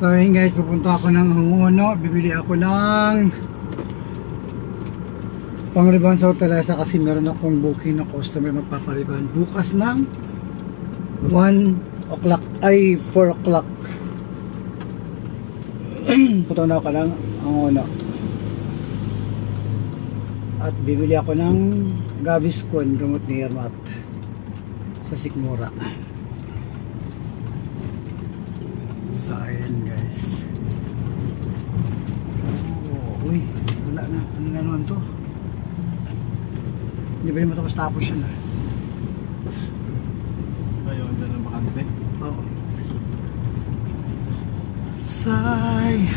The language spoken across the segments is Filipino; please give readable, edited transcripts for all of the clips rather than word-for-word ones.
So yun guys, pupunta ako ng Angono. Bibili ako ng pang-riban sa Hortaleza kasi meron akong booking na customer magpapariban bukas ng 1 o'clock ay 4 o'clock. Punta na ako ng Angono. At bibili ako ng Gaviscon, gamot ni Hermat sa Sikmura. So ayan guys. Oh, uy, wala na. Ano na naman to? Hindi ba naman tapos yan ah? Ayun, dyan ang bakante. Oo. Say.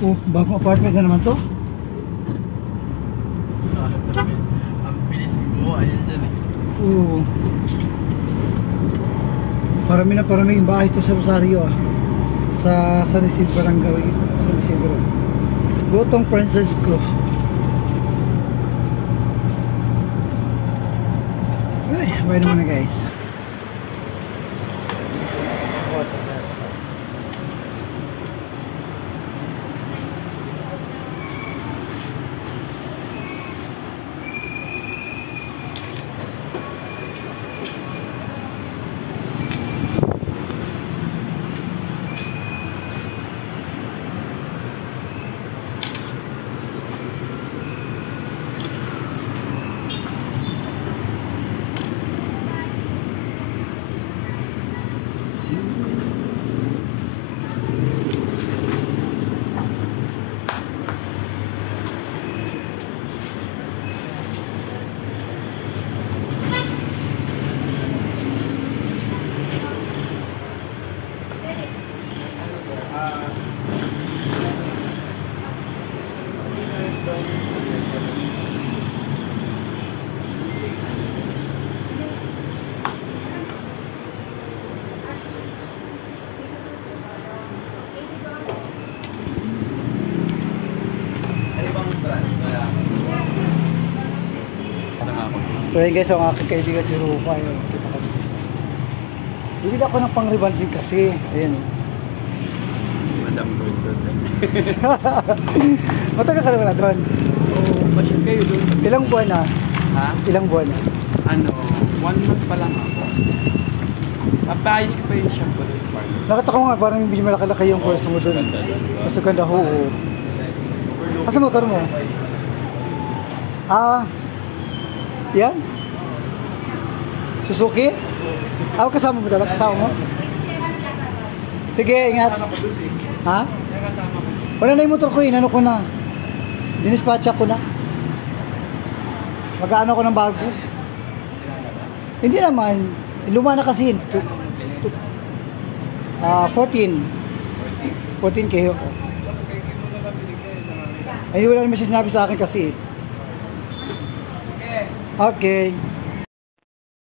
Oh, bagong apartment na naman to. Ang bilis gumawa, ayun dyan eh. Oo. Parami na paraming bahay to sa Rosario ah. Sa San Isidro Barangay, San Isidro. Lutong Francisco. Ay, bye naman na guys. So yun guys, ang aking kaibigan si Rufa yun. Kita ko. Bibili ako ng pang-riban din kasi. Ayan. Madam Gordon. Matagal ka naman na doon. Oo, masyad kayo doon. Ilang buwan na? Ha? Ilang buwan na? Ano, 1 month pa lang ako. Napaayos ka pa yung shampoo doon. Nakita ko nga, parang medyo malaki-laki yung course mo doon. Mas ganda ho. Asa motor mo? Ah, yan? Suzuki? Ako kasama mo talaga? Kasama mo? Sige, ingat. Ha? Wala na yung motor ko, inano ko na. Dinispatcha ko na. Mag-ano ko ng bago. Hindi naman. Luma na kasi. 14. 14 kayo. Ay, wala naman siya sinabi sa akin kasi. Okay.